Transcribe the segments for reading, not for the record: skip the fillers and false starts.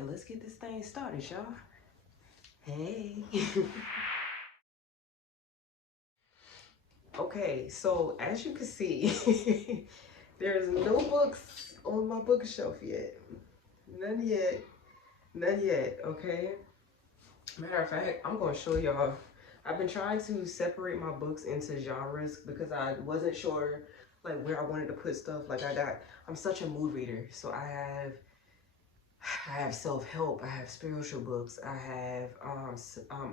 right, let's get this thing started, y'all. Hey. Okay, so as you can see, there's no books on my bookshelf yet. None yet. None yet, okay? Matter of fact, I'm gonna show y'all. I've been trying to separate my books into genres because I wasn't sure like where I wanted to put stuff. Like I'm such a mood reader. So I have self-help, I have spiritual books, I have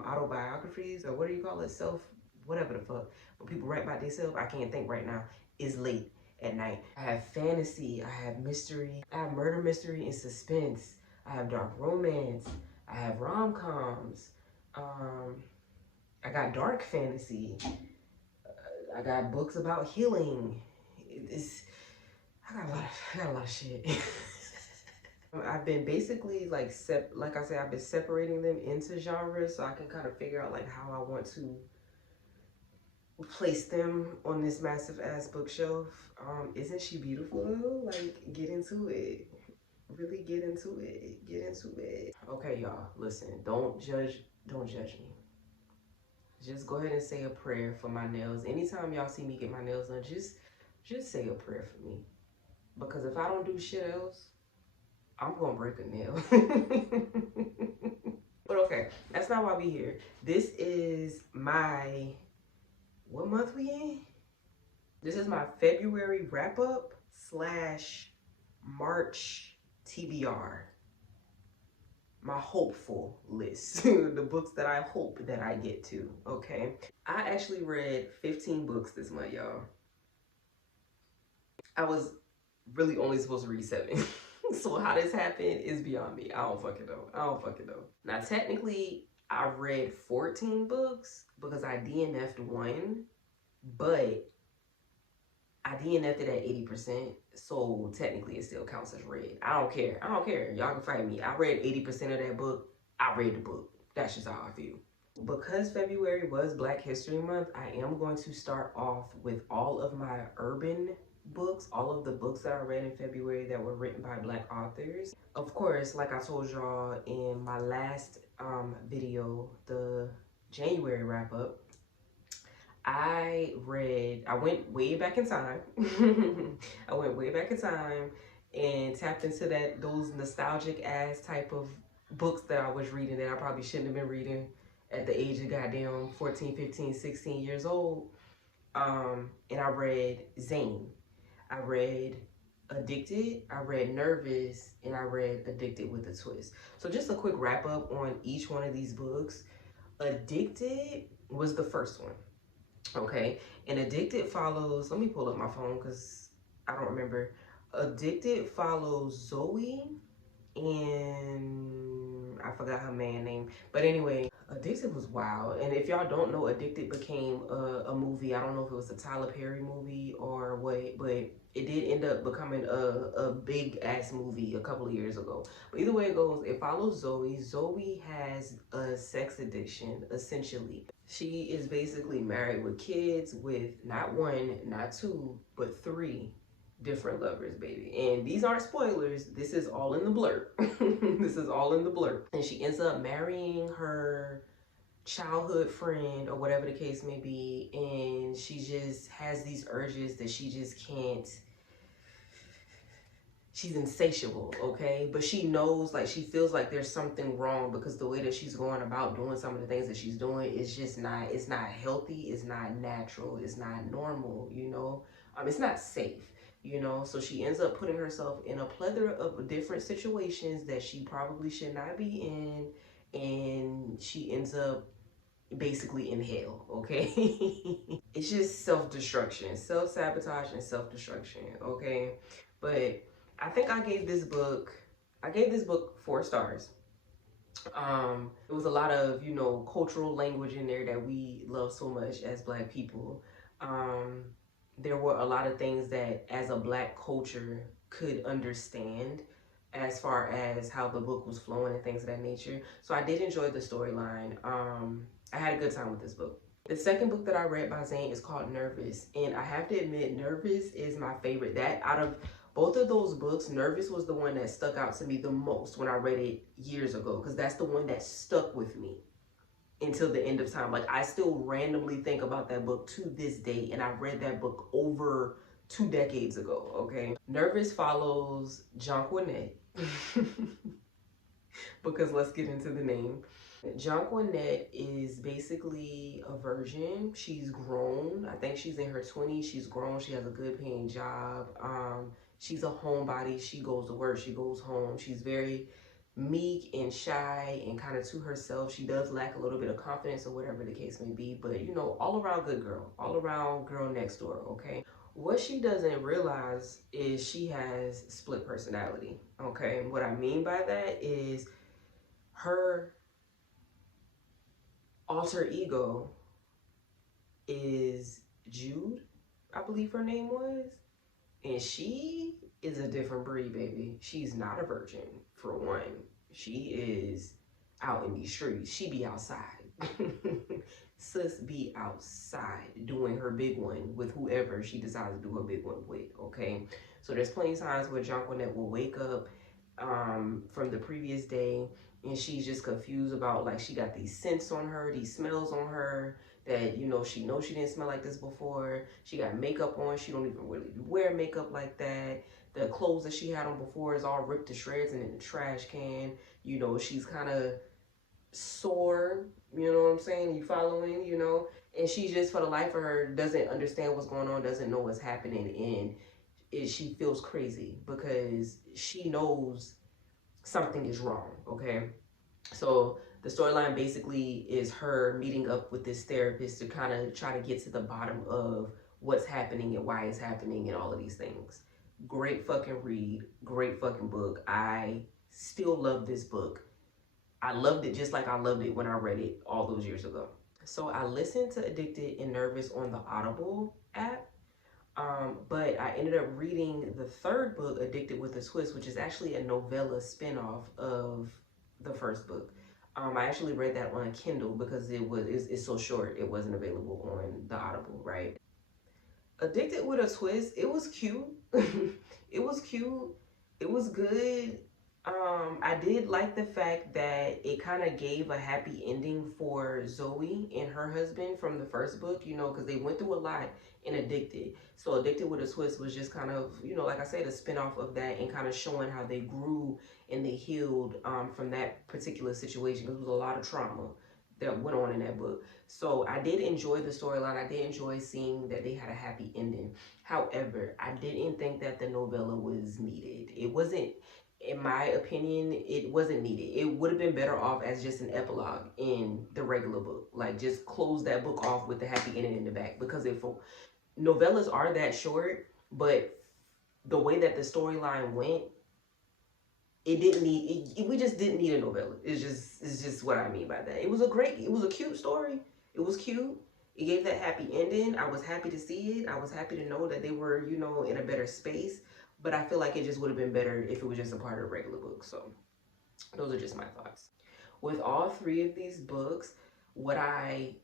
autobiographies, or what do you call it? Whatever the fuck. When people write about themselves, I can't think right now. It's late at night. I have fantasy, I have mystery, I have murder mystery and suspense, I have dark romance, I have rom-coms, I got dark fantasy, I got books about healing. It's, I got a lot of shit. I've been basically like I said, I've been separating them into genres so I can kind of figure out like how I want to place them on this massive ass bookshelf. Isn't she beautiful though? Like, get into it. Really get into it. Get into it. Okay, y'all, listen, don't judge me. Just go ahead and say a prayer for my nails. Anytime y'all see me get my nails done, just say a prayer for me. Because if I don't do shit else, I'm gonna break a nail. But okay, that's not why we here. This is my, what month we in? This is my February wrap up slash March TBR. My hopeful list, the books that I hope that I get to, okay? I actually read 15 books this month, y'all. I was really only supposed to read 7. So how this happened is beyond me. I don't fucking know. Now, technically, I read 14 books because I DNF'd one, but I DNF'd it at 80%, so technically it still counts as read. I don't care. Y'all can fight me. I read 80% of that book. I read the book. That's just how I feel. Because February was Black History Month, I am going to start off with all of my urban books, all of the books that I read in February that were written by Black authors. Of course, like I told y'all in my last video, the January wrap up, I went way back in time. I went way back in time and tapped into those nostalgic ass type of books that I was reading that I probably shouldn't have been reading at the age of goddamn 14, 15, 16 years old. And I read Zane. I read Addicted, I read Nervous, and I read Addicted with a Twist. So just a quick wrap up on each one of these books. Addicted was the first one. Okay, and Addicted follows, let me pull up my phone because I don't remember. Addicted follows Zoe and I forgot her man name. But anyway, Addicted was wild. And if y'all don't know, Addicted became a movie. I don't know if it was a Tyler Perry movie or what, but it did end up becoming a big ass movie a couple of years ago. But either way it goes, it follows Zoe. Zoe has a sex addiction, essentially. She is basically married with kids with not one, not two, but 3 different lovers, baby. And these aren't spoilers. This is all in the blurb. This is all in the blurb. And she ends up marrying her childhood friend or whatever the case may be. And she just has these urges that she just can't. She's insatiable, okay? But she knows, like, she feels like there's something wrong because the way that she's going about doing some of the things that she's doing is just not, it's not healthy, it's not natural, it's not normal, you know? It's not safe, you know? So she ends up putting herself in a plethora of different situations that she probably should not be in, and she ends up basically in hell, okay? It's just self-destruction, self-sabotage and self-destruction, okay? But I think I gave this book 4 stars. It was a lot of, you know, cultural language in there that we love so much as Black people. There were a lot of things that as a Black culture could understand as far as how the book was flowing and things of that nature. So I did enjoy the storyline. I had a good time with this book. The second book that I read by Zane is called Nervous, and I have to admit, Nervous is my favorite. That out of Both of those books, Nervous was the one that stuck out to me the most when I read it years ago, because that's the one that stuck with me until the end of time. Like, I still randomly think about that book to this day, and I read that book over 2 decades ago, okay? Nervous follows Jonquinette, because let's get into the name. Jonquinette is basically a virgin. She's grown. I think she's in her 20s. She's grown. She has a good paying job. She's a homebody. She goes to work. She goes home. She's very meek and shy and kind of to herself. She does lack a little bit of confidence or whatever the case may be. But, you know, all around good girl. All around girl next door, okay? What she doesn't realize is she has split personality, okay? And what I mean by that is her alter ego is Jude, I believe her name was. And she is a different breed, baby. She's not a virgin, for one. She is out in these streets. She be outside. Sis be outside doing her big one with whoever she decides to do her big one with, okay? So there's plenty of times where Jonquinette will wake up from the previous day and she's just confused about, like, she got these scents on her, these smells on her that, you know she didn't smell like this before. She got makeup on. She don't even really wear makeup like that. The clothes that she had on before is all ripped to shreds and in the trash can. You know, she's kind of sore, you know what I'm saying? You following, you know? And she just, for the life of her, doesn't understand what's going on, doesn't know what's happening, and she feels crazy because she knows something is wrong, okay? So the storyline basically is her meeting up with this therapist to kind of try to get to the bottom of what's happening and why it's happening and all of these things. Great fucking read, great fucking book. I still love this book. I loved it just like I loved it when I read it all those years ago. So I listened to Addicted and Nervous on the Audible app. But I ended up reading the third book, Addicted with a Twist, which is actually a novella spinoff of the first book. I actually read that on a Kindle because it's so short, it wasn't available on the Audible, right? Addicted with a Twist, it was cute. It was cute. It was good. I did like the fact that it kind of gave a happy ending for Zoe and her husband from the first book, you know, because they went through a lot in Addicted. So Addicted with a Twist was just kind of, you know, like I said, a spinoff of that and kind of showing how they grew and they healed from that particular situation, because there was a lot of trauma that went on in that book. So I did enjoy the storyline. I did enjoy seeing that they had a happy ending. However, I didn't think that the novella was needed. It wasn't, in my opinion, it wasn't needed. It would have been better off as just an epilogue in the regular book. Like, just close that book off with the happy ending in the back. Because if novellas are that short, but the way that the storyline went, it didn't need we just didn't need a novella. It's just what I mean by that. It was a cute story. It was cute. It gave that happy ending. I was happy to see it. I was happy to know that they were, you know, in a better space. But I feel like it just would have been better if it was just a part of the regular book. So those are just my thoughts. With all three of these books, what I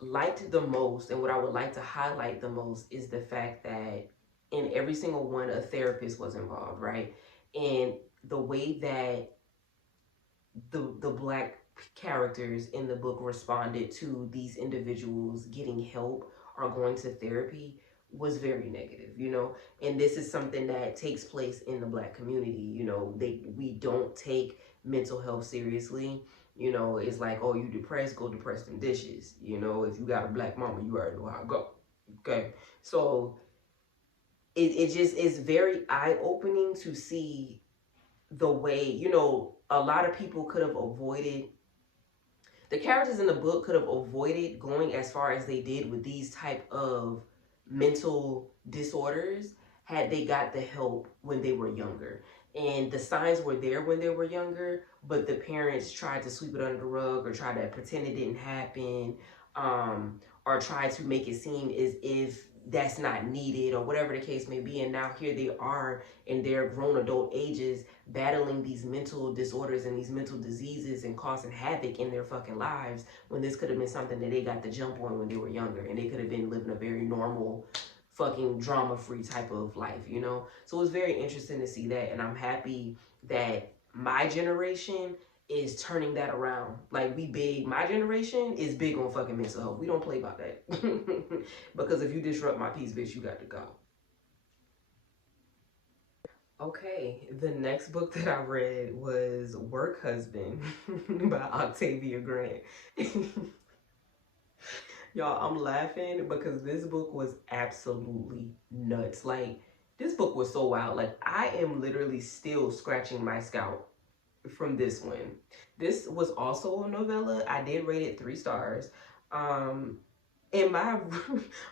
liked the most and what I would like to highlight the most is the fact that in every single one, a therapist was involved, right? And the way that the black characters in the book responded to these individuals getting help or going to therapy was very negative, you know. And this is something that takes place in the black community, you know. We don't take mental health seriously, you know. It's like, oh, you depressed, go depress them dishes, you know. If you got a black mama, you already know how to go, okay? So it just is very eye-opening to see the way, you know, a lot of people could have avoided, the characters in the book could have avoided going as far as they did with these type of mental disorders had they got the help when they were younger. And the signs were there when they were younger, but the parents tried to sweep it under the rug or try to pretend it didn't happen, or try to make it seem as if that's not needed or whatever the case may be. And now here they are in their grown adult ages battling these mental disorders and these mental diseases and causing havoc in their fucking lives, when this could have been something that they got the jump on when they were younger, and they could have been living a very normal fucking drama-free type of life, you know? So it was very interesting to see that, and I'm happy that my generation is turning that around. Like, we big, my generation is big on fucking mental health. We don't play about that. Because if you disrupt my peace, bitch, you got to go. Okay, the next book that I read was Work Husband by Octavia Grant. Y'all, I'm laughing because this book was absolutely nuts. Like, this book was so wild. Like, I am literally still scratching my scalp from this one. This was also a novella. I did rate it 3 stars. And my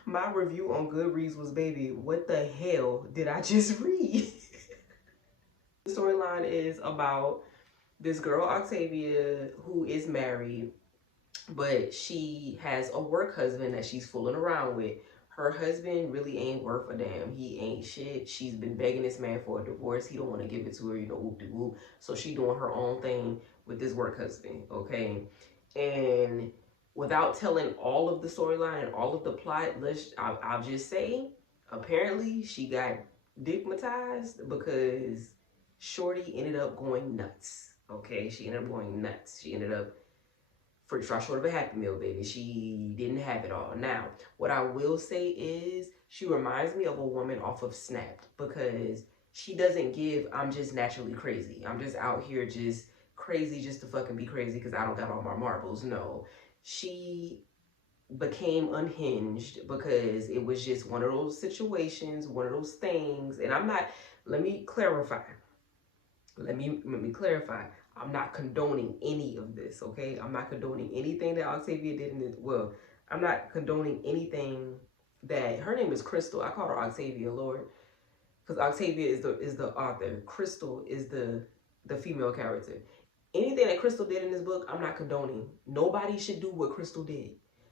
my review on Goodreads was, baby, what the hell did I just read? The storyline is about this girl, Octavia, who is married, but she has a work husband that she's fooling around with. Her husband really ain't worth a damn. He ain't shit. She's been begging this man for a divorce. He don't want to give it to her, you know, whoop de whoop. So she doing her own thing with this work husband, okay? And without telling all of the storyline and all of the plot, I'll just say, apparently she got digmatized because Shorty ended up going nuts, okay? She ended up going nuts. She ended up far short of a Happy Meal, baby. She didn't have it all. Now, what I will say is she reminds me of a woman off of Snapped, because she doesn't give, I'm just naturally crazy. I'm just out here just crazy just to fucking be crazy because I don't got all my marbles. No. She became unhinged because it was just one of those situations, one of those things. And I'm not, let me clarify. Let me clarify. I'm not condoning any of this, okay? I'm not condoning anything that Octavia did in this. Well, I'm not condoning anything that, her name is Crystal. I call her Octavia, Lord, because Octavia is the author. Crystal is the female character. Anything that Crystal did in this book, I'm not condoning. Nobody should do what Crystal did.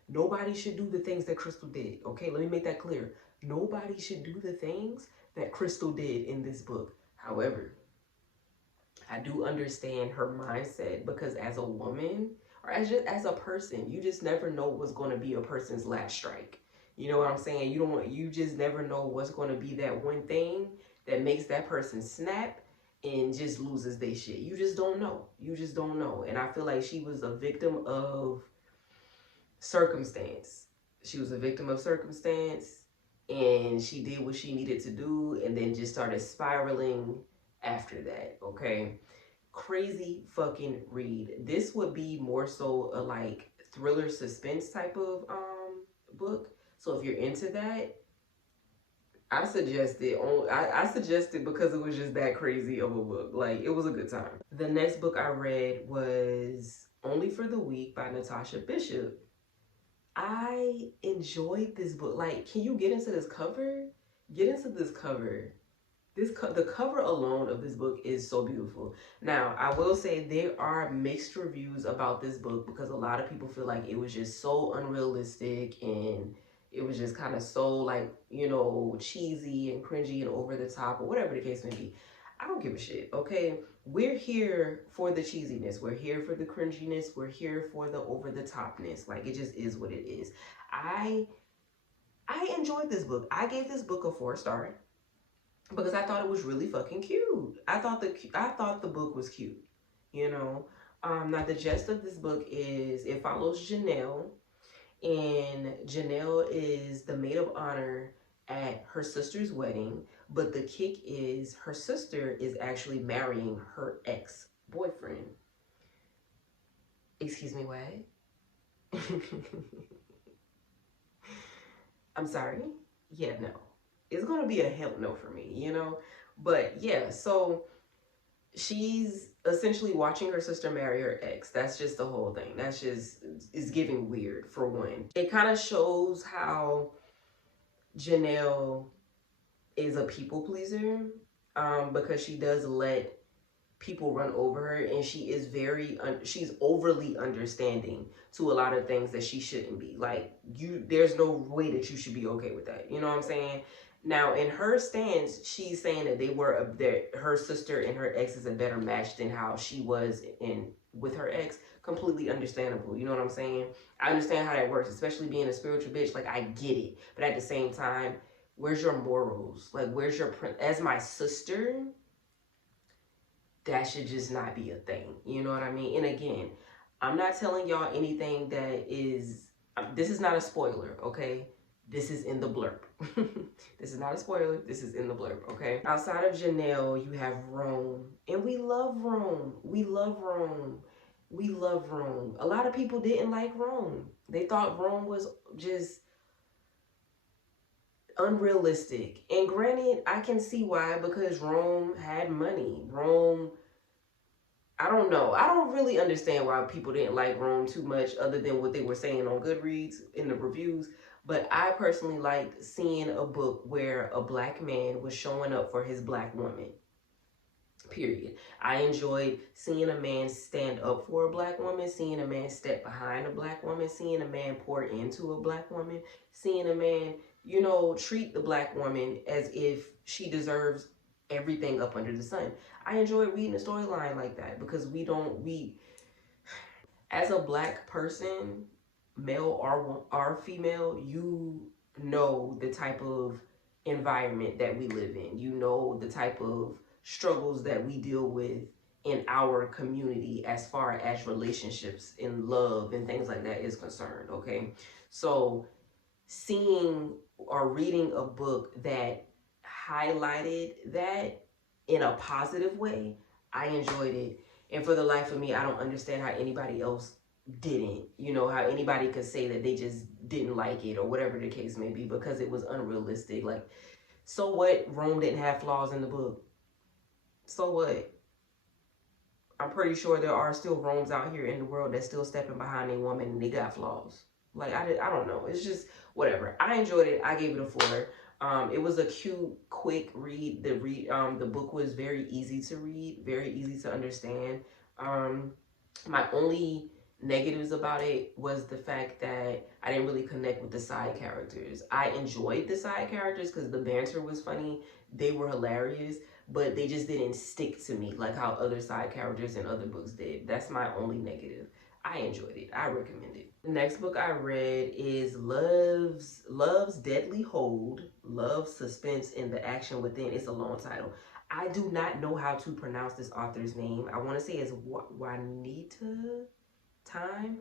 Nobody should do the things that Crystal did, okay? Let me make that clear. Nobody should do the things that Crystal did in this book. However, I do understand her mindset, because as a woman, or as a person, you just never know what's going to be a person's last strike. You know what I'm saying? You just never know what's going to be that one thing that makes that person snap and just loses their shit. You just don't know. You just don't know. And I feel like she was a victim of circumstance. She was a victim of circumstance, and she did what she needed to do, and then just started spiraling after that, okay? Crazy fucking read. This would be more so a like thriller suspense type of book. So if you're into that, I suggest it. I suggest it because it was just that crazy of a book. Like, it was a good time. The next book I read was Only for the Weak by Natasha Bishop. I enjoyed this book. Like, can you get into this cover? Get into this cover. The cover alone of this book is so beautiful. Now, I will say there are mixed reviews about this book, because a lot of people feel like it was just so unrealistic, and it was just kind of so, like, you know, cheesy and cringy and over the top, or whatever the case may be. I don't give a shit, okay? We're here for the cheesiness. We're here for the cringiness. We're here for the over the topness. Like, it just is what it is. I enjoyed this book. I gave this book a 4 star. Because I thought it was really fucking cute. I thought the book was cute, you know. Now the gist of this book is it follows Janelle, and Janelle is the maid of honor at her sister's wedding. But the kick is her sister is actually marrying her ex-boyfriend. Excuse me, what? I'm sorry? Yeah, no. It's going to be a hell no for me, you know? But yeah, so she's essentially watching her sister marry her ex. That's just the whole thing. That's just, it's giving weird, for one. It kind of shows how Janelle is a people pleaser, because she does let people run over her, and she is she's overly understanding to a lot of things that she shouldn't be. Like, there's no way that you should be okay with that. You know what I'm saying? Now, in her stance, she's saying that her sister and her ex is a better match than how she was with her ex. Completely understandable. You know what I'm saying? I understand how that works, especially being a spiritual bitch. Like, I get it. But at the same time, Where's your morals? Like, where's your as my sister? That should just not be a thing. You know what I mean? And again, I'm not telling y'all anything that is. This is not a spoiler, okay? This is in the blurb. This is not a spoiler. This is in the blurb, okay? Outside of Janelle, you have Rome. And we love Rome. We love Rome. We love Rome. A lot of people didn't like Rome. They thought Rome was just unrealistic. And granted, I can see why, because Rome had money. Rome, I don't know. I don't really understand why people didn't like Rome too much other than what they were saying on Goodreads in the reviews. But I personally liked seeing a book where a black man was showing up for his black woman. Period. I enjoyed seeing a man stand up for a black woman, seeing a man step behind a black woman, seeing a man pour into a black woman, seeing a man, you know, treat the black woman as if she deserves everything up under the sun. I enjoy reading a storyline like that because we as a black person, male or female, you know the type of environment that we live in. You know the type of struggles that we deal with in our community as far as relationships and love and things like that is concerned, okay? So seeing or reading a book that highlighted that in a positive way, I enjoyed it. And for the life of me, I don't understand how anybody else didn't. You know, how anybody could say that they just didn't like it or whatever the case may be because it was unrealistic. Like, so what? Rome didn't have flaws in the book. So what? I'm pretty sure there are still Romes out here in the world that's still stepping behind a woman and they got flaws. Like, I don't know. It's just whatever. I enjoyed it. I gave it a 4. It was a cute, quick read. The book was very easy to read, very easy to understand. My only negatives about it was the fact that I didn't really connect with the side characters. I enjoyed the side characters because the banter was funny. They were hilarious, but they just didn't stick to me like how other side characters in other books did. That's my only negative. I enjoyed it. I recommend it. The next book I read is Love's Deadly Hold, Love, Suspense, and the Action Within. It's a long title. I do not know how to pronounce this author's name. I want to say it's Juanita Time.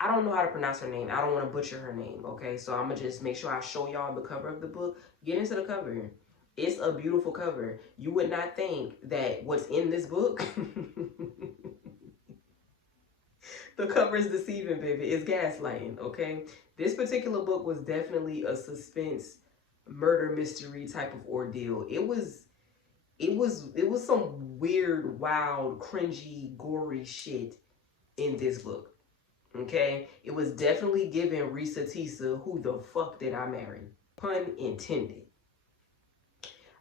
I don't know how to pronounce her name. I don't want to butcher her name, okay? So I'm going to just make sure I show y'all the cover of the book. Get into the cover. It's a beautiful cover. You would not think that what's in this book... The cover is deceiving, baby. It's gaslighting, okay? This particular book was definitely a suspense murder mystery type of ordeal. It was some weird, wild, cringy, gory shit in this book. Okay? It was definitely giving Risa Tisa, who the fuck did I marry? Pun intended.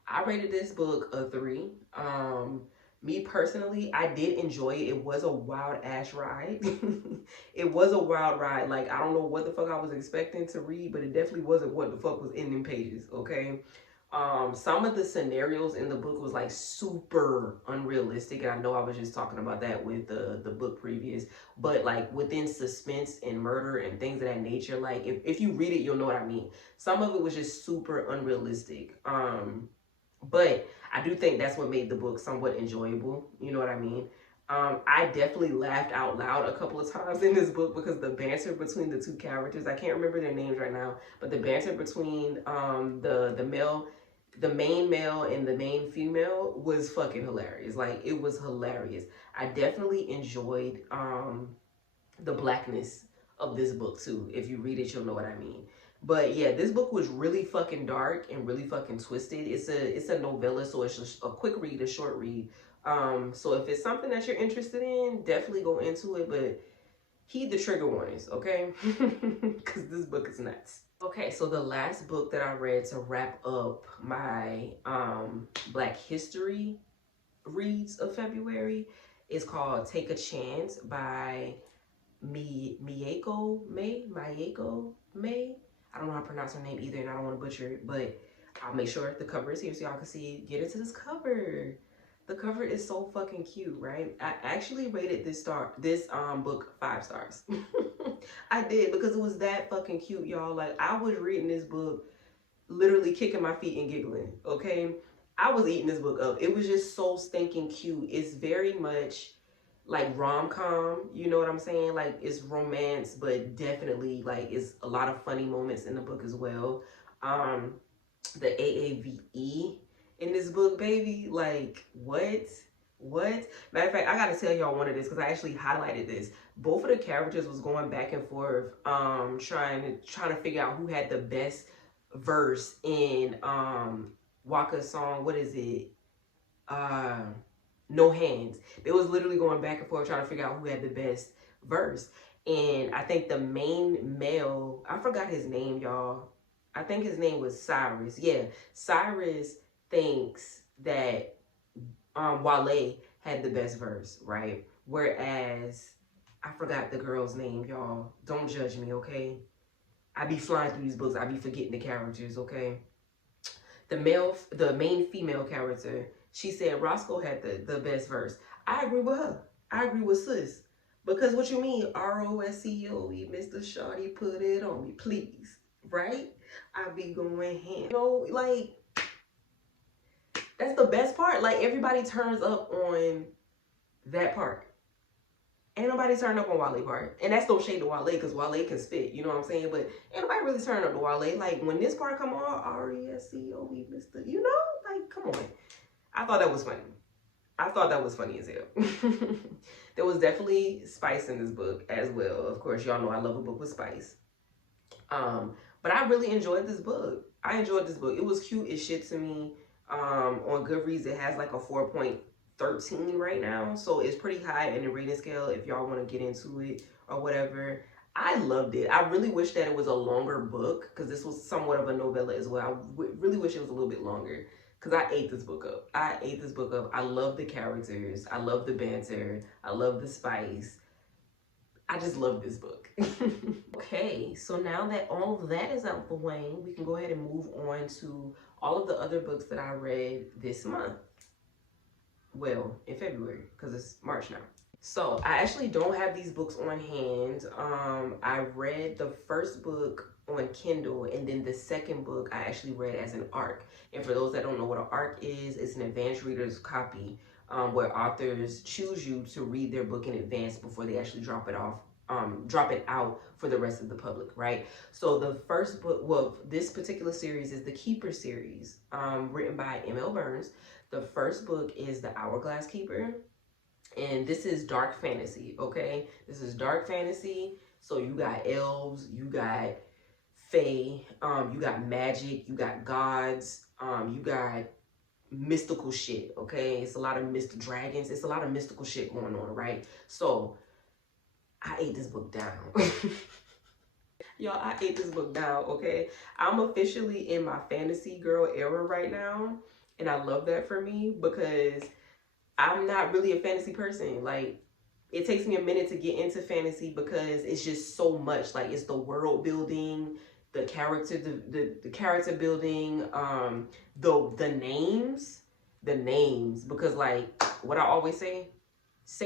I rated this book a 3. Me personally, I did enjoy it. It was a wild ass ride. It was a wild ride. Like, I don't know what the fuck I was expecting to read, but it definitely wasn't what the fuck was in them pages, okay? Some of the scenarios in the book was like super unrealistic, and I know I was just talking about that with the book previous, but like within suspense and murder and things of that nature, like if you read it, you'll know what I mean. Some of it was just super unrealistic. But I do think that's what made the book somewhat enjoyable. You know what I mean? I definitely laughed out loud a couple of times in this book because the banter between the two characters, I can't remember their names right now, but the banter between the main male and the main female was fucking hilarious. Like, it was hilarious. I definitely enjoyed the blackness of this book too. If you read it, you'll know what I mean. But yeah, this book was really fucking dark and really fucking twisted. It's a novella, so it's just a quick read, a short read. So if it's something that you're interested in, definitely go into it, but heed the trigger warnings, okay? Because this book is nuts. Okay, so the last book that I read to wrap up my Black History reads of February is called Take a Chance by Mayako May. I don't know how to pronounce her name either, and I don't want to butcher it, but I'll make sure the cover is here so y'all can see it. Get into this cover. The cover is so fucking cute, right? I actually rated this book 5 stars. I did, because it was that fucking cute, y'all. Like, I was reading this book literally kicking my feet and giggling, okay? I was eating this book up. It was just so stinking cute. It's very much like rom-com, you know what I'm saying? Like it's romance, but definitely like it's a lot of funny moments in the book as well. The AAVE in this book, baby, like what? Matter of fact, I gotta tell y'all one of this because I actually highlighted this. Both of the characters was going back and forth, trying to figure out who had the best verse in Waka's song. What is it? No Hands. They was literally going back and forth trying to figure out who had the best verse. And I think the main male, I forgot his name, y'all. I think his name was Cyrus. Yeah, Cyrus thinks that Wale had the best verse, right? Whereas I forgot the girl's name, y'all. Don't judge me, okay? I be flying through these books. I be forgetting the characters, okay? The main female character, she said Roscoe had the best verse. I agree with her. I agree with sis. Because what you mean, ROSCOE, Mr. Shawty, put it on me, please. Right? I be going ham. You know, like, that's the best part. Like, everybody turns up on that part. Ain't nobody turned up on Wale part. And that's no shade to Wale, because Wale can spit, you know what I'm saying? But ain't nobody really turned up to Wale. Like, when this part come on, RESCOE, Mr. You know? Like, come on. I thought that was funny. I thought that was funny as hell. There was definitely spice in this book as well. Of course, y'all know I love a book with spice. But I really enjoyed this book. I enjoyed this book. It was cute as shit to me. On Goodreads, it has like a 4.13 right now, so it's pretty high in the rating scale if y'all want to get into it or whatever. I loved it. I really wish that it was a longer book because this was somewhat of a novella as well. I really wish it was a little bit longer because I ate this book up. I ate this book up. I love the characters. I love the banter. I love the spice. I just love this book. Okay, so now that all of that is out the way, we can go ahead and move on to all of the other books that I read this month. Well, in February, because it's March now. So I actually don't have these books on hand. I read the first book on Kindle, and then the second book I actually read as an ARC. And for those that don't know what an ARC is, it's an advanced reader's copy, where authors choose you to read their book in advance before they actually drop it out for the rest of the public, right? So the first book, well, this particular series is the Keeper series, written by M.L. Burns. The first book is The Hourglass Keeper, and this is dark fantasy, okay? This is dark fantasy, so you got elves, you got fae, you got magic, you got gods, you got mystical shit, okay? It's a lot of dragons, it's a lot of mystical shit going on, right? So I ate this book down. Y'all, I ate this book down, okay? I'm officially in my fantasy girl era right now, and I love that for me because I'm not really a fantasy person. Like, it takes me a minute to get into fantasy because it's just so much. Like, it's the world building, the character, the character building, the names, because like what I always say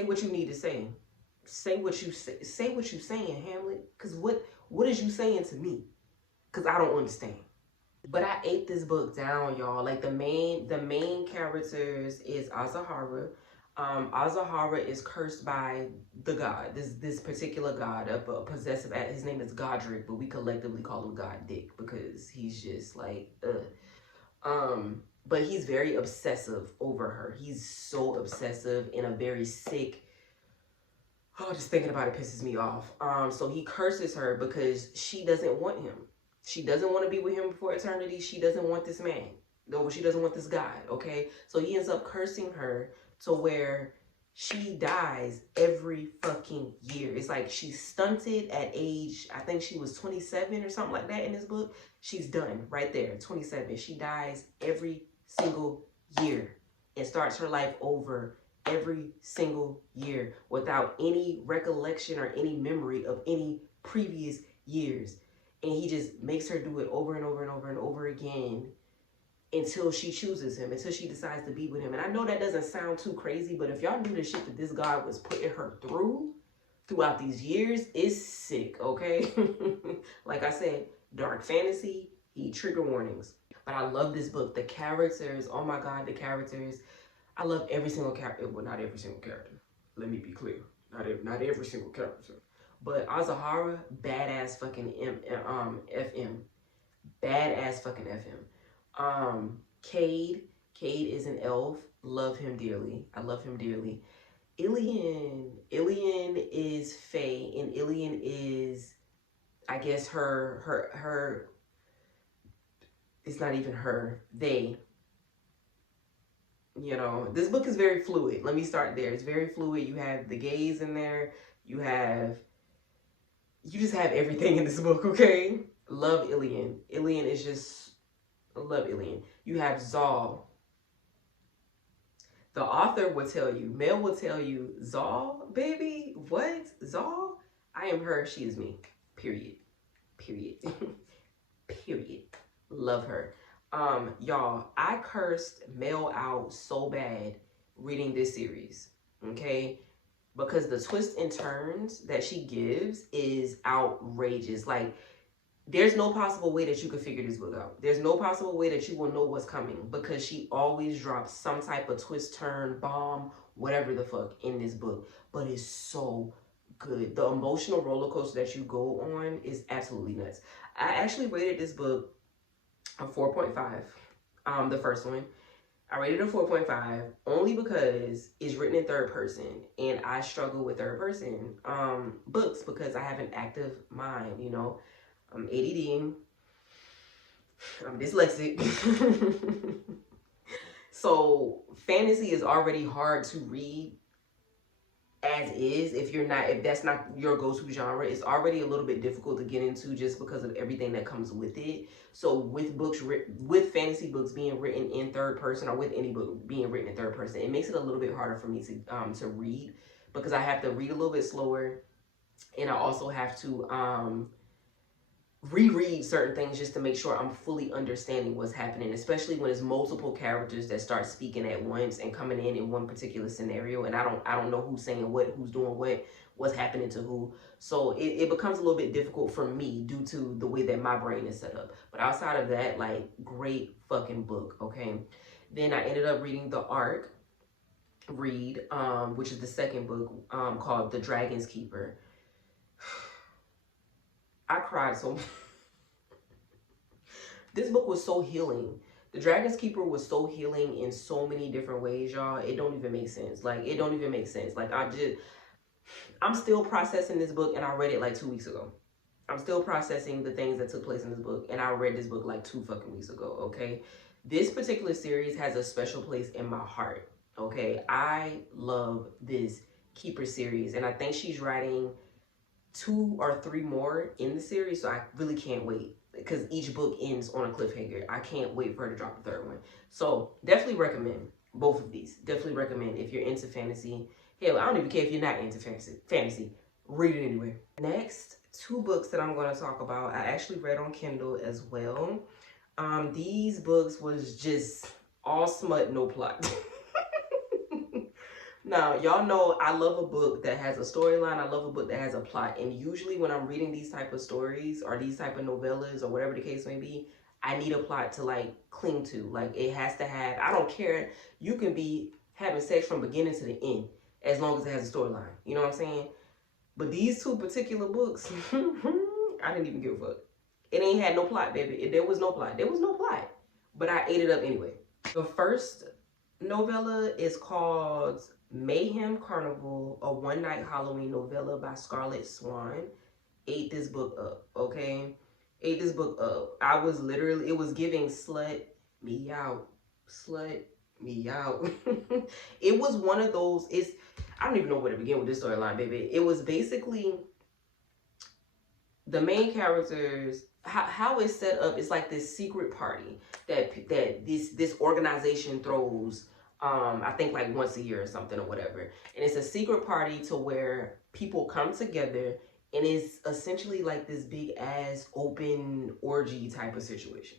what you need to say. Say what you saying, Hamlet. Cause what is you saying to me? Cause I don't understand. But I ate this book down, y'all. Like the main characters is Azahara. Azahara is cursed by the god, this particular god, a possessive. His name is Godric, but we collectively call him God Dick because he's just like, but he's very obsessive over her. He's so obsessive in a very sick. Oh, just thinking about it pisses me off. So he curses her because she doesn't want him. She doesn't want to be with him for eternity. She doesn't want this man. No, she doesn't want this God, okay? So he ends up cursing her to where she dies every fucking year. It's like she's stunted at age, I think she was 27 or something like that in this book. She's done right there, 27. She dies every single year and starts her life over every single year without any recollection or any memory of any previous years. And he just makes her do it over and over and over and over again until she chooses him, until she decides to be with him. And I know that doesn't sound too crazy, but if y'all knew the shit that this God was putting her throughout these years, it's sick, okay? Like I said, dark fantasy. Trigger warnings. But I love this book. The characters, oh my God, the characters. I love every single character. Well, not every single character. Let me be clear. Not every single character. But Azahara, badass fucking FM. Badass fucking FM. Cade is an elf. Love him dearly. I love him dearly. Ilian is Faye, and Ilian is, I guess, her. It's not even her. They. You know, this book is very fluid. Let me start there. It's very fluid. You have the gays in there. You just have everything in this book, okay? Love Ilian. Ilian is just, love Ilian. You have Zal. The author will tell you, Mel will tell you, Zal, baby, what? Zal? I am her, she is me. Period. Period. Period. Love her. Y'all, I cursed Mel out so bad reading this series, okay? Because the twists and turns that she gives is outrageous. Like, there's no possible way that you could figure this book out. There's no possible way that you will know what's coming, because she always drops some type of twist, turn, bomb, whatever the fuck in this book. But it's so good. The emotional roller coaster that you go on is absolutely nuts. I actually rated this book a 4.5, the first one. I rated it a 4.5 only because it's written in third person, and I struggle with third person books because I have an active mind, you know. I'm ADD, I'm dyslexic. So fantasy is already hard to read as is. If that's not your go-to genre, it's already a little bit difficult to get into just because of everything that comes with it. So with fantasy books being written in third person, or with any book being written in third person, it makes it a little bit harder for me to read, because I have to read a little bit slower, and I also have to reread certain things just to make sure I'm fully understanding what's happening, especially when it's multiple characters that start speaking at once and coming in one particular scenario, and I don't know who's saying what, who's doing what's happening to who. So it becomes a little bit difficult for me due to the way that my brain is set up. But outside of that, like, great fucking book, okay? Then I ended up reading the Arc read, which is the second book, called The Dragon's Keeper. I cried so much. This book was so healing. The Dragon's Keeper was so healing in so many different ways, y'all. It don't even make sense. Like, it don't even make sense. Like, I'm still processing this book, and I read it like 2 weeks ago. I'm still processing the things that took place in this book, and I read this book like 2 fucking weeks ago, okay? This particular series has a special place in my heart, okay? I love this Keeper series, and I think she's writing 2 or 3 more in the series, so I really can't wait, because each book ends on a cliffhanger. I can't wait for her to drop the 3rd one. So definitely recommend both of these. Definitely recommend if you're into fantasy. Hell, I don't even care if you're not into fantasy. Read it anyway. Next, 2 books that I'm going to talk about, I actually read on Kindle as well. These books was just all smut, no plot. Now, y'all know I love a book that has a storyline. I love a book that has a plot. And usually when I'm reading these type of stories or these type of novellas or whatever the case may be, I need a plot to, like, cling to. Like, it has to have, I don't care. You can be having sex from beginning to the end as long as it has a storyline. You know what I'm saying? But these 2 particular books, I didn't even give a fuck. It ain't had no plot, baby. There was no plot. There was no plot. But I ate it up anyway. The first novella is called Mayhem Carnival, a one-night Halloween novella by Scarlett Swan. Ate this book up, okay? Ate this book up. I was literally, it was giving slut me out. Slut me out. It was one of those, I don't even know where to begin with this storyline, baby. It was basically the main characters, how it's set up is like this secret party that this organization throws, I think like once a year or something or whatever. And it's a secret party to where people come together, and it's essentially like this big ass open orgy type of situation.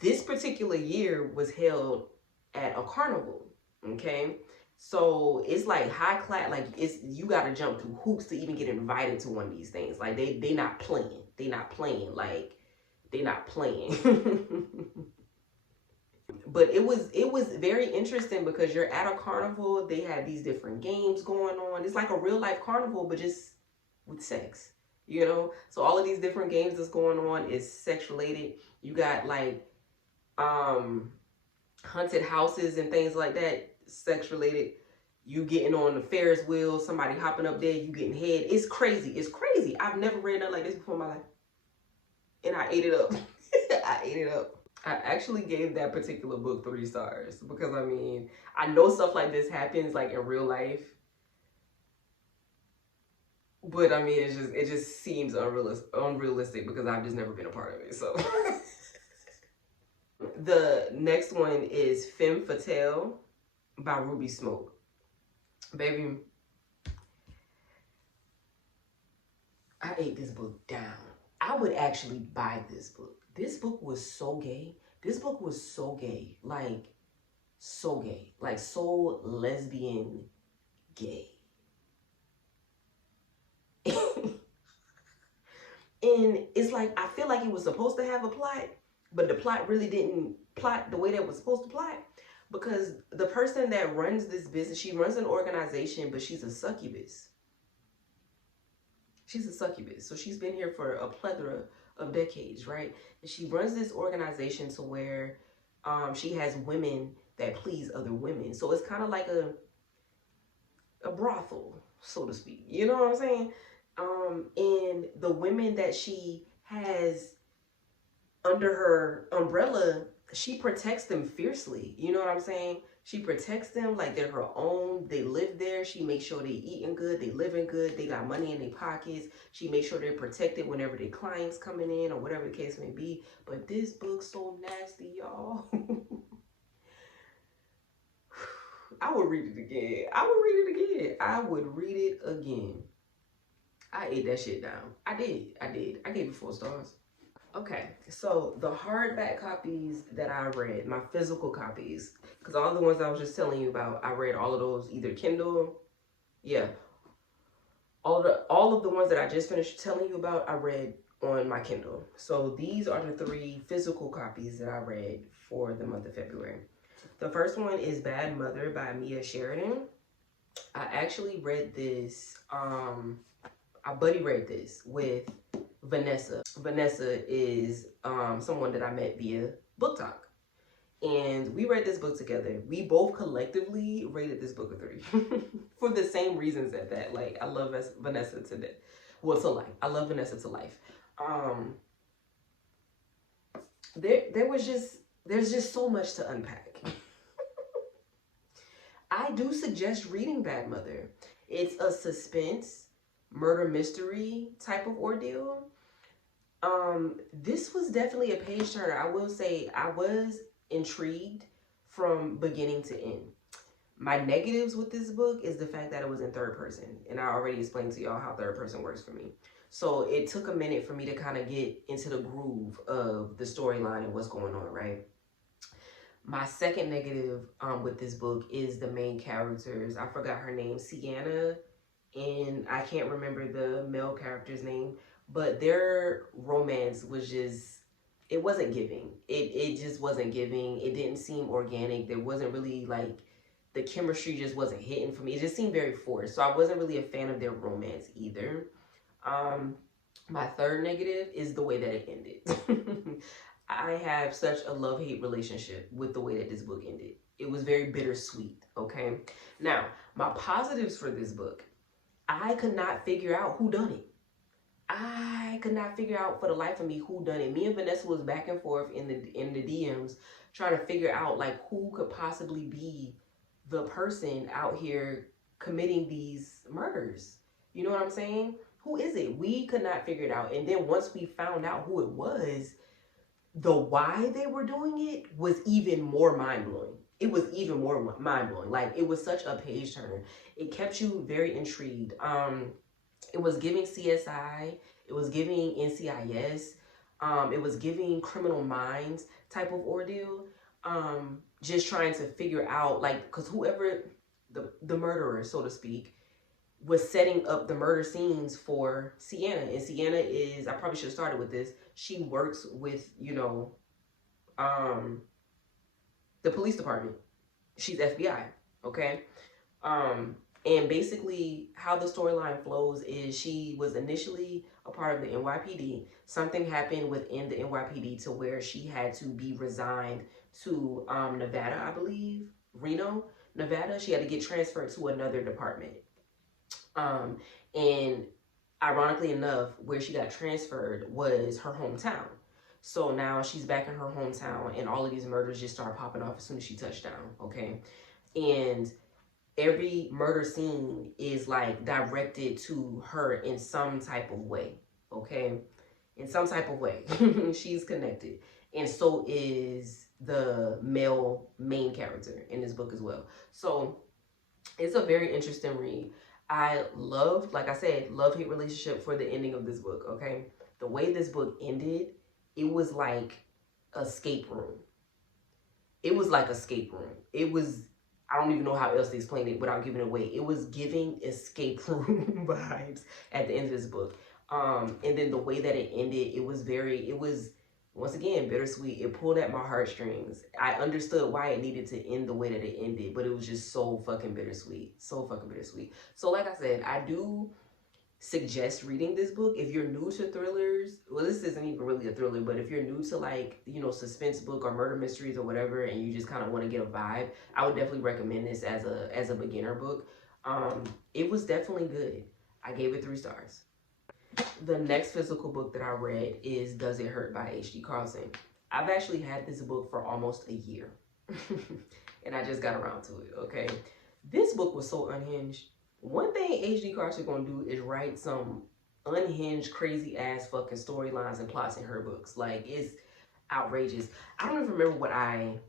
This particular year was held at a carnival, okay? So it's like high class, like you gotta jump through hoops to even get invited to one of these things. Like they not playing. They not playing. Like, They not playing. But it was very interesting because you're at a carnival. They had these different games going on. It's like a real life carnival, but just with sex, you know? So all of these different games that's going on is sex related. You got like haunted houses and things like that, sex related. You getting on the Ferris wheel, somebody hopping up there, you getting head. It's crazy. It's crazy. I've never read nothing like this before in my life. And I ate it up. I ate it up. I actually gave that particular book 3 stars because, I mean, I know stuff like this happens like in real life. But I mean, it just seems unrealistic because I've just never been a part of it. So the next one is Femme Fatale by Ruby Smoke. Baby, I ate this book down. I would actually buy this book. This book was so gay. This book was so gay. Like, so gay. Like, so lesbian gay. And it's like, I feel like it was supposed to have a plot, but the plot really didn't plot the way that it was supposed to plot. Because the person that runs this business, she runs an organization, but she's a succubus. She's a succubus. So she's been here for a plethora of decades, right? And she runs this organization to where she has women that please other women. So it's kind of like a brothel, so to speak. You know what I'm saying? And the women that she has under her umbrella, she protects them fiercely. You know what I'm saying? She protects them like they're her own. They live there. She makes sure they eating good. They living good. They got money in their pockets. She makes sure they're protected whenever their clients coming in or whatever the case may be. But this book's so nasty, y'all. I would read it again. I would read it again. I would read it again. I ate that shit down. I did. I gave it 4 stars. Okay, so the hardback copies that I read, my physical copies, because all the ones I was just telling you about, I read all of those either Kindle, yeah. All of the ones that I just finished telling you about, I read on my Kindle. So these are the 3 physical copies that I read for the month of February. The first one is Bad Mother by Mia Sheridan. I actually read this, I buddy read this with Vanessa. Vanessa is someone that I met via Book Talk. And we read this book together. We both collectively rated this book a 3. For the same reasons at that. Like, I love Vanessa to death. Well, to life. I love Vanessa to life. There's just so much to unpack. I do suggest reading Bad Mother. It's a suspense, murder mystery type of ordeal. This was definitely a page turner. I will say I was intrigued from beginning to end. My negatives with this book is the fact that it was in 3rd person. And I already explained to y'all how 3rd person works for me. So it took a minute for me to kind of get into the groove of the storyline and what's going on, right? My second negative with this book is the main characters. I forgot her name, Sienna, and I can't remember the male character's name. But their romance was just, it wasn't giving. It just wasn't giving. It didn't seem organic. There wasn't really like, the chemistry just wasn't hitting for me. It just seemed very forced. So I wasn't really a fan of their romance either. My third negative is the way that it ended. I have such a love-hate relationship with the way that this book ended. It was very bittersweet, okay? Now, my positives for this book, I could not figure out who done it. I could not figure out for the life of me who done it. Me and Vanessa was back and forth in the DMs trying to figure out like who could possibly be the person out here committing these murders. You know what I'm saying? Who is it? We could not figure it out. And then once we found out who it was, the why they were doing it was even more mind-blowing. It was even more mind-blowing. Like, it was such a page turner. It kept you very intrigued. It was giving CSI. It was giving NCIS. It was giving Criminal Minds type of ordeal. Just trying to figure out, like, because whoever the murderer, so to speak, was setting up the murder scenes for Sienna. And Sienna is, I probably should have started with this, she works with, you know, the police department. She's FBI, okay? And basically, how the storyline flows is she was initially a part of the NYPD. Something happened within the NYPD to where she had to be resigned to Nevada, I believe, Reno, Nevada. She had to get transferred to another department. And ironically enough, where she got transferred was her hometown. So now she's back in her hometown, and all of these murders just start popping off as soon as she touched down, okay? And every murder scene is like directed to her in some type of way, okay? In some type of way. She's connected. And so is the male main character in this book as well. So it's a very interesting read. I loved, like I said, love-hate relationship for the ending of this book, okay? The way this book ended, it was like escape room. It was like escape room. It was, I don't even know how else to explain it without giving it away. It was giving escape room vibes at the end of this book. And then the way that it ended, it was once again, bittersweet. It pulled at my heartstrings. I understood why it needed to end the way that it ended, but it was just so fucking bittersweet. So fucking bittersweet. So like I said, I do suggest reading this book if you're new to thrillers. Well, this isn't even really a thriller, but if you're new to, like, you know, suspense book or murder mysteries or whatever, and you just kind of want to get a vibe, I would definitely recommend this as a beginner book. It was definitely good. I gave it 3 stars. The next physical book that I read is Does It Hurt by H.D. Carlson. I've actually had this book for almost a year. And I just got around to it, okay? This book was so unhinged. One thing H.D. Carlson gonna do is write some unhinged, crazy ass fucking storylines and plots in her books. Like, it's outrageous. I don't even remember what I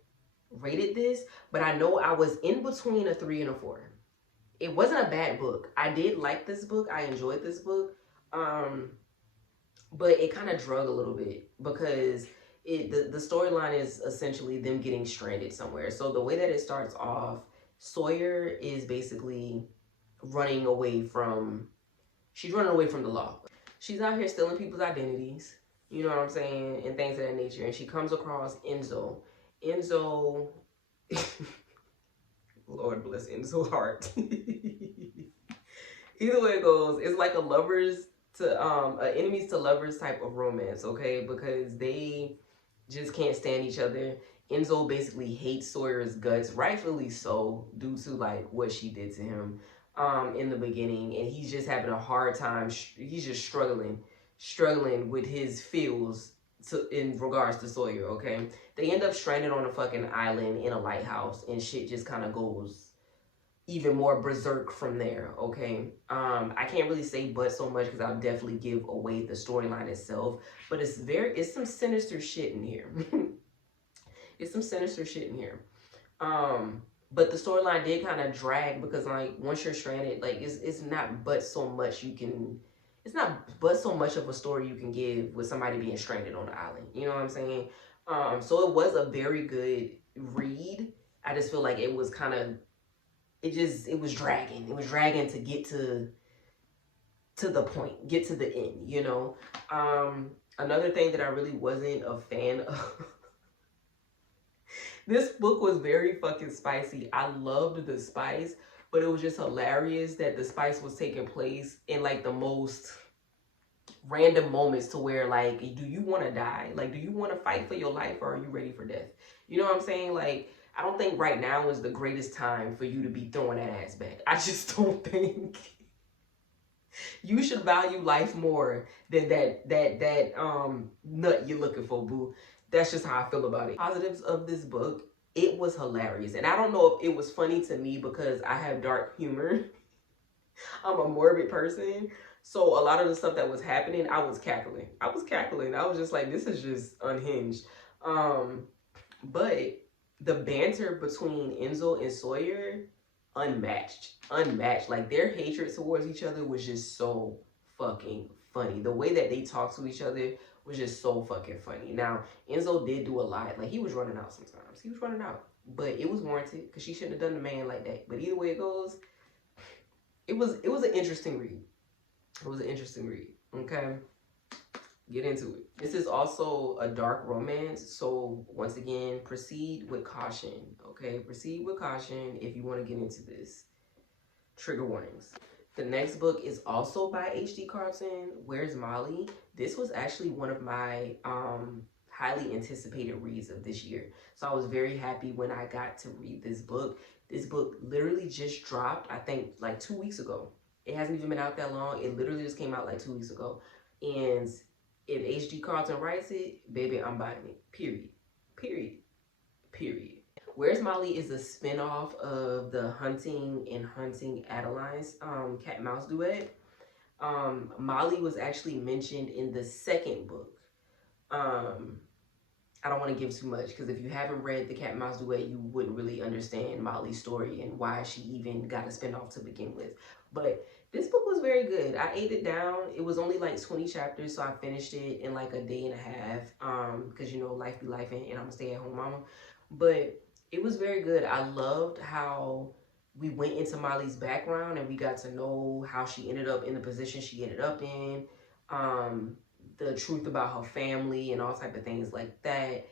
rated this, but I know I was in between a 3 and a 4. It wasn't a bad book. I did like this book. I enjoyed this book. But it kind of drug a little bit because the storyline is essentially them getting stranded somewhere. So the way that it starts off, Sawyer is basically running away from, she's running away from the law. She's out here stealing people's identities, you know what I'm saying, and things of that nature. And she comes across Enzo. Enzo, Lord bless Enzo's heart. Either way it goes, it's like a lovers to enemies to lovers type of romance, okay? Because they just can't stand each other. Enzo basically hates Sawyer's guts, rightfully so, due to like what she did to him in the beginning, and he's just having a hard time. He's just struggling with his feels in regards to Sawyer, okay? They end up stranded on a fucking island in a lighthouse, and shit just kind of goes even more berserk from there, okay? I can't really say but so much because I'll definitely give away the storyline itself, but it's some sinister shit in here. It's some sinister shit in here. But the storyline did kind of drag because, like, once you're stranded, like, it's not but so much you can, it's not but so much of a story you can give with somebody being stranded on the island. You know what I'm saying? So it was a very good read. I just feel like it was kind of, it was dragging. It was dragging to get to the point, get to the end, you know? Another thing that I really wasn't a fan of, this book was very fucking spicy. I loved the spice, but it was just hilarious that the spice was taking place in like the most random moments to where, like, do you want to die? Like, do you want to fight for your life, or are you ready for death? You know what I'm saying? Like, I don't think right now is the greatest time for you to be throwing that ass back. I just don't think. You should value life more than that nut you're looking for, boo. That's just how I feel about it. Positives of this book, it was hilarious. And I don't know if it was funny to me because I have dark humor. I'm a morbid person. So a lot of the stuff that was happening, I was cackling. I was just like, this is just unhinged. But the banter between Enzo and Sawyer, unmatched. Like, their hatred towards each other was just so fucking funny. The way that they talk to each other was just so fucking funny. Now, Enzo did do a lot. Like, he was running out sometimes. He was running out. But it was warranted because she shouldn't have done the man like that. But either way it goes, it was an interesting read. It was an interesting read. Okay, get into it. This is also a dark romance, so once again, proceed with caution. Okay, proceed with caution if you want to get into this. Trigger warnings. The next book is also by H.D. Carlton. Where's Molly? This was actually one of my highly anticipated reads of this year. So I was very happy when I got to read this book. This book literally just dropped, I think, like 2 weeks ago. It hasn't even been out that long. It literally just came out like 2 weeks ago. And if H.D. Carlton writes it, baby, I'm buying it. Period. Period. Period. Where's Molly is a spinoff of the Hunting and Hunting Adeline's cat and mouse duet. Molly was actually mentioned in the second book. I don't want to give too much because if you haven't read the cat and mouse duet, you wouldn't really understand Molly's story and why she even got a spinoff to begin with. But this book was very good. I ate it down. It was only like 20 chapters, so I finished it in like a day and a half because, you know, life be life and I'm a stay-at-home mama. But it was very good. I loved how we went into Molly's background and we got to know how she ended up in the position she ended up in, the truth about her family and all type of things like that,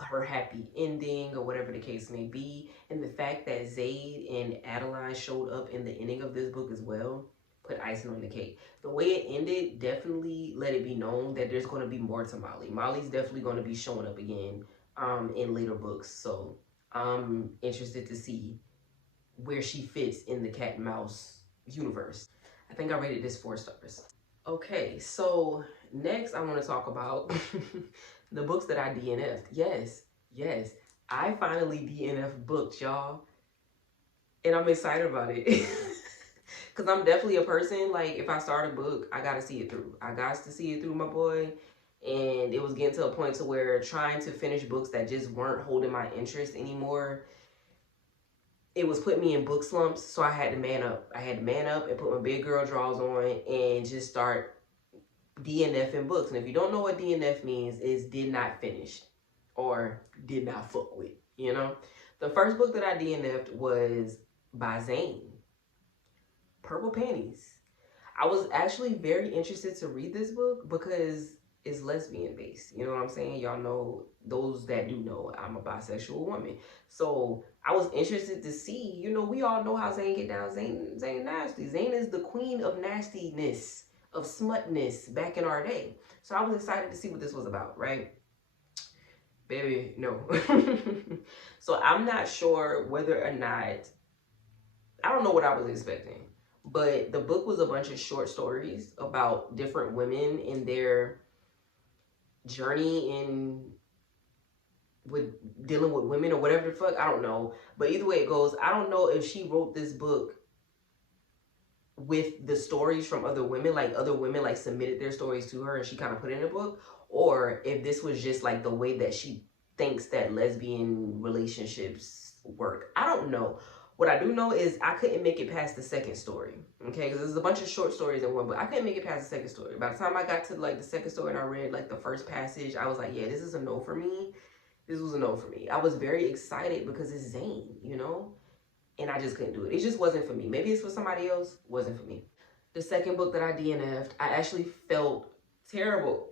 her happy ending or whatever the case may be, and the fact that Zayd and Adeline showed up in the ending of this book as well put icing on the cake. The way it ended definitely let it be known that there's going to be more to Molly. Molly's definitely going to be showing up again in later books, so I'm interested to see where she fits in the cat and mouse universe. I think I rated this 4 stars. Okay, so next I want to talk about the books that I DNF'd. Yes, I finally DNF books, y'all. And I'm excited about it. Because I'm definitely a person, like, if I start a book, I got to see it through. I got to see it through, my boy. And it was getting to a point to where trying to finish books that just weren't holding my interest anymore, it was putting me in book slumps, so I had to man up. I had to man up and put my big girl drawers on and just start DNFing books. And if you don't know what DNF means, is did not finish or did not fuck with, you know? The first book that I DNF'd was by Zane, Purple Panties. I was actually very interested to read this book because it's lesbian based. You know what I'm saying? Y'all know, those that do know, I'm a bisexual woman. So I was interested to see, you know, we all know how Zane get down. Zane nasty. Zane is the queen of nastiness, of smutness back in our day. So I was excited to see what this was about, right? Baby, no. So I'm not sure whether or not, I don't know what I was expecting. But the book was a bunch of short stories about different women in their journey in with dealing with women or whatever the fuck. I don't know. But either way it goes, I don't know if she wrote this book with the stories from other women, like other women like submitted their stories to her and she kind of put it in a book, or if this was just like the way that she thinks that lesbian relationships work. I don't know. What I do know is I couldn't make it past the second story, okay? Because there's a bunch of short stories in one, but I couldn't make it past the second story. By the time I got to like the second story and I read like the first passage, I was like, yeah, this is a no for me. This was a no for me. I was very excited because it's Zane, you know? And I just couldn't do it. It just wasn't for me. Maybe it's for somebody else. Wasn't for me. The second book that I DNF'd, I actually felt terrible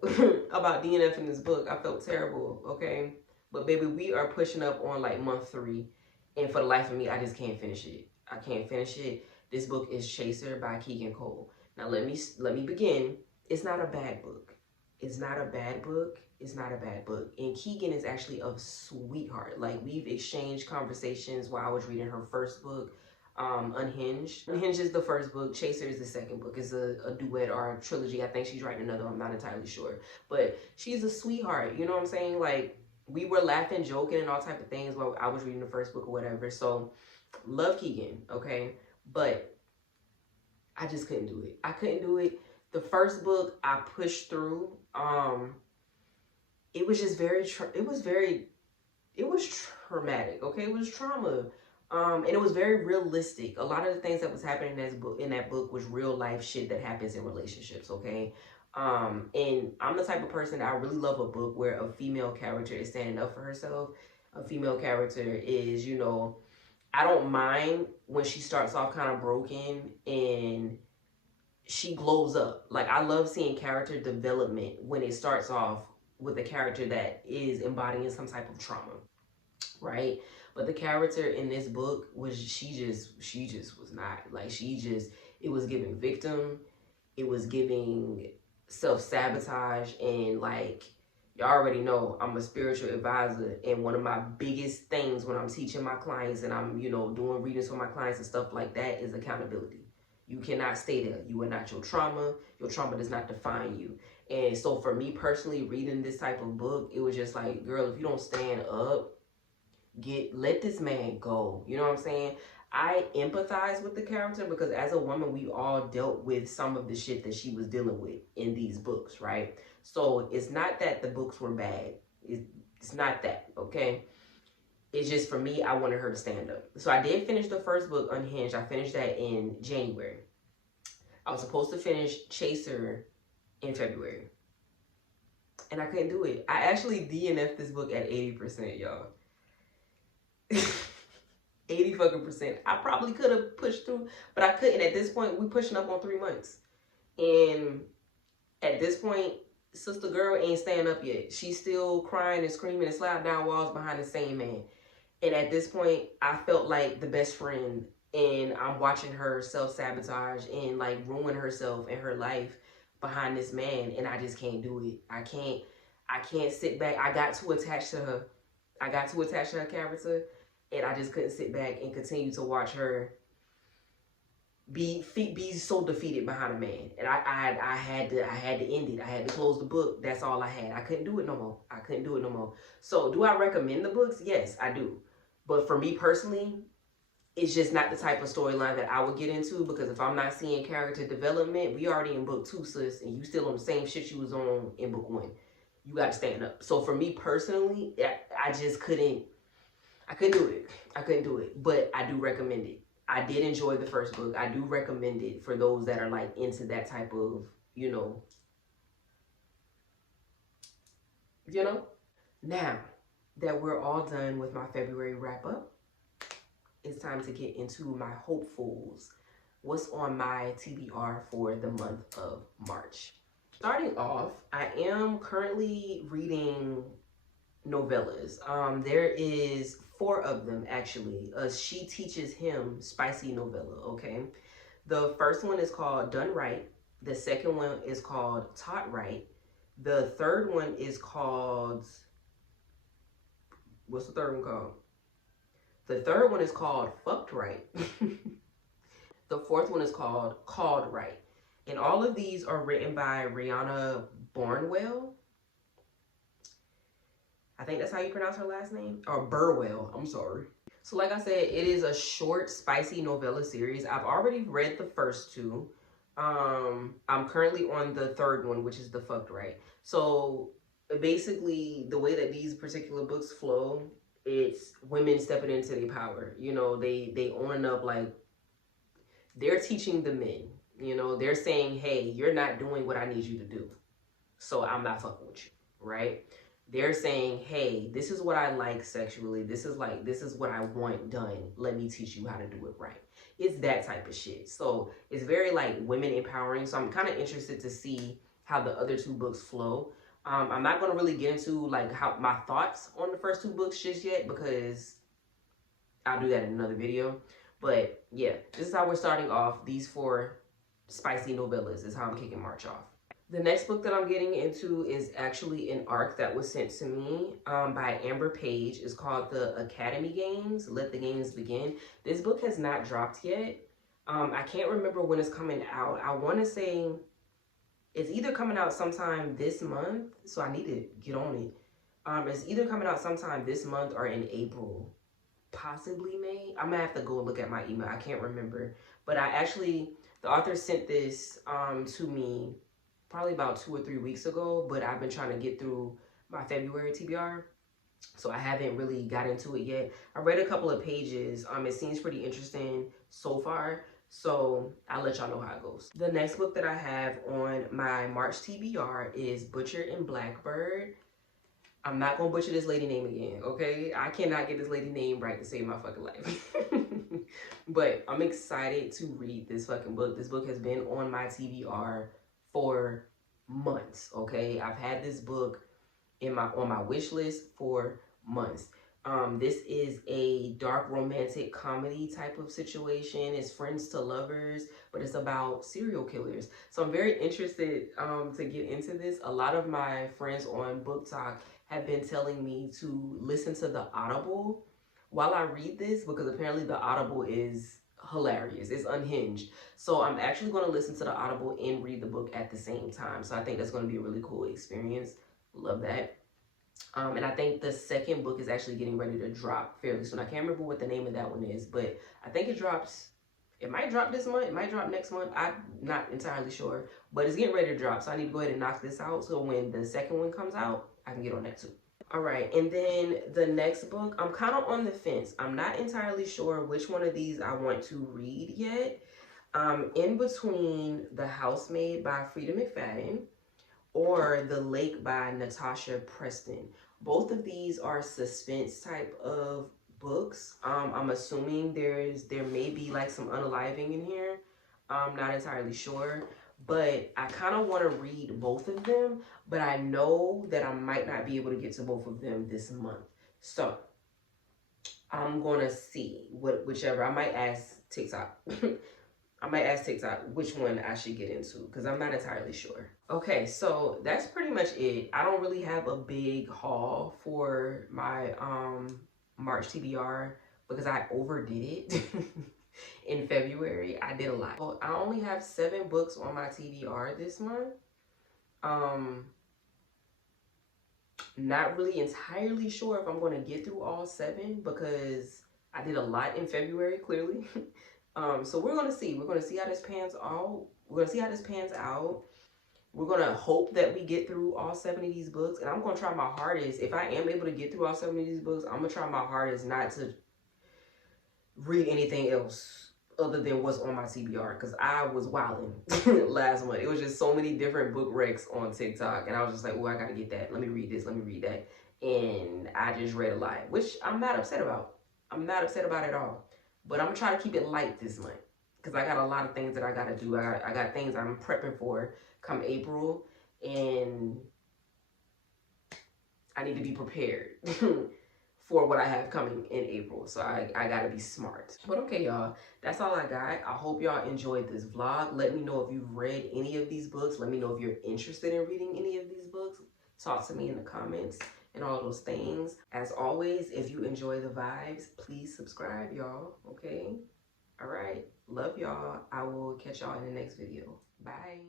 about DNFing this book. I felt terrible, okay? But baby, we are pushing up on like month 3. And for the life of me, I just can't finish it. I can't finish it. This book is Chaser by Keegan Cole. Now let me begin. It's not a bad book. It's not a bad book. It's not a bad book. And Keegan is actually a sweetheart. Like, we've exchanged conversations while I was reading her first book, Unhinged. Unhinged is the first book. Chaser is the second book. It's a duet or a trilogy. I think she's writing another. I'm not entirely sure. But she's a sweetheart. You know what I'm saying? Like, we were laughing, joking, and all type of things while I was reading the first book or whatever. So, love Keegan, okay? But I just couldn't do it. I couldn't do it. The first book I pushed through. It was just it was traumatic, okay? It was trauma. And it was very realistic. A lot of the things that was happening in that book was real life shit that happens in relationships, okay? And I'm the type of person that I really love a book where a female character is standing up for herself. A female character is, you know, I don't mind when she starts off kind of broken and she glows up. Like, I love seeing character development when it starts off with a character that is embodying some type of trauma, right? But the character in this book was, she just was not. Like, it was giving victim, it was giving self-sabotage, and like, y'all already know I'm a spiritual advisor, and one of my biggest things when I'm teaching my clients and I'm, doing readings for my clients and stuff like that is accountability. You cannot stay there. You are not your trauma. Your trauma does not define you. And so for me personally, reading this type of book, it was just like, girl, if you don't stand up, let this man go. You know what I'm saying? I empathize with the character because as a woman, we all dealt with some of the shit that she was dealing with in these books, right? So it's not that the books were bad. It's not that, okay? It's just, for me, I wanted her to stand up. So I did finish the first book, Unhinged. I finished that in January. I was supposed to finish Chaser in February. And I couldn't do it. I actually DNF'd this book at 80%, y'all. 80 fucking percent. I probably could have pushed through, but I couldn't. At this point, we pushing up on 3 months. And at this point, sister girl ain't staying up yet. She's still crying and screaming and sliding down walls behind the same man. And at this point, I felt like the best friend, and I'm watching her self-sabotage and like ruin herself and her life behind this man, and I just can't do it. I can't sit back. I got too attached to her. I got too attached to her character, and I just couldn't sit back and continue to watch her be so defeated behind a man. And I had to end it. I had to close the book. That's all I had. I couldn't do it no more. I couldn't do it no more. So do I recommend the books? Yes, I do. But for me personally, it's just not the type of storyline that I would get into, because if I'm not seeing character development, we already in book 2, sis, and you still on the same shit you was on in book 1. You got to stand up. So for me personally, I just couldn't. I couldn't do it. I couldn't do it. But I do recommend it. I did enjoy the first book. I do recommend it for those that are like into that type of, Now that we're all done with my February wrap up, it's time to get into my hopefuls. What's on my TBR for the month of March? Starting off, I am currently reading novellas. There is 4 of them actually. She Teaches Him spicy novella, okay? The first one is called Done Right. The second one is called Taught Right. The third one is called, what's the third one called? The third one is called Fucked Right. The fourth one is Called Right. And all of these are written by Rihanna Barnwell. I think that's how you pronounce her last name. Or Burwell, I'm sorry. So like I said, it is a short, spicy novella series. I've already read the first 2. I'm currently on the third one, which is the Fucked Right. So basically, the way that these particular books flow, it's women stepping into their power. They owning up, like, they're teaching the men. They're saying, hey, you're not doing what I need you to do, so I'm not fucking with you, right? They're saying, hey, this is what I like sexually. This is what I want done. Let me teach you how to do it right. It's that type of shit. So it's very like women empowering. So I'm kind of interested to see how the other 2 books flow. I'm not going to really get into like how my thoughts on the first 2 books just yet, because I'll do that in another video. But yeah, this is how we're starting off. These 4 spicy novellas is how I'm kicking March off. The next book that I'm getting into is actually an arc that was sent to me by Amber Page. It's called The Academy Games, Let the Games Begin. This book has not dropped yet. I can't remember when it's coming out. I want to say it's either coming out sometime this month, so I need to get on it. It's either coming out sometime this month or in April, possibly May. I'm gonna have to go look at my email. I can't remember. But the author sent this to me probably about 2 or 3 weeks ago, but I've been trying to get through my February TBR, so I haven't really got into it yet. I read a couple of pages. It seems pretty interesting so far, so I'll let y'all know how it goes. The next book that I have on my March TBR is Butcher and Blackbird. I'm not gonna butcher this lady name again, okay? I cannot get this lady name right to save my fucking life. But I'm excited to read this fucking book. This book has been on my TBR for months, okay? I've had this book on my wish list for months. This is a dark romantic comedy type of situation. It's friends to lovers, but it's about serial killers. So I'm very interested to get into this. A lot of my friends on Book Talk have been telling me to listen to the Audible while I read this, because apparently the Audible is hilarious. It's unhinged. So I'm actually going to listen to the Audible and read the book at the same time. So I think that's going to be a really cool experience. Love that. And I think the second book is actually getting ready to drop fairly soon. I can't remember what the name of that one is, but I think it drops. It might drop this month. It might drop next month. I'm not entirely sure, but it's getting ready to drop. So I need to go ahead and knock this out. So when the second one comes out, I can get on that too. All right. And then the next book, I'm kind of on the fence. I'm not entirely sure which one of these I want to read yet. In between The Housemaid by Frida McFadden or The Lake by Natasha Preston. Both of these are suspense type of books. I'm assuming there may be like some unaliving in here. I'm not entirely sure, but I kind of want to read both of them, but I know that I might not be able to get to both of them this month. So I'm gonna see whichever. I might ask TikTok. I might ask TikTok which one I should get into, because I'm not entirely sure. Okay, so that's pretty much it. I don't really have a big haul for my March TBR because I overdid it. In February, I did a lot. Well, I only have 7 books on my TBR this month. Not really entirely sure if I'm going to get through all 7 because I did a lot in February, clearly. So we're going to see. We're going to see how this pans out. We're going to see how this pans out. We're going to hope that we get through all 7 of these books. And I'm going to try my hardest. If I am able to get through all 7 of these books, I'm going to try my hardest not to read anything else other than what's on my TBR, because I was wilding last month. It was just so many different book recs on TikTok, and I was just like, oh, I gotta get that. Let me read this. Let me read that. And I just read a lot, which I'm not upset about. I'm not upset about it at all. But I'm trying to keep it light this month because I got a lot of things that I gotta do. I got things I'm prepping for come April, and I need to be prepared for what I have coming in April. So I gotta be smart. But okay, y'all, that's all I got. I hope y'all enjoyed this vlog. Let me know if you've read any of these books. Let me know if you're interested in reading any of these books. Talk to me in the comments and all those things. As always, if you enjoy the vibes, please subscribe, y'all, okay? All right, love y'all. I will catch y'all in the next video. Bye.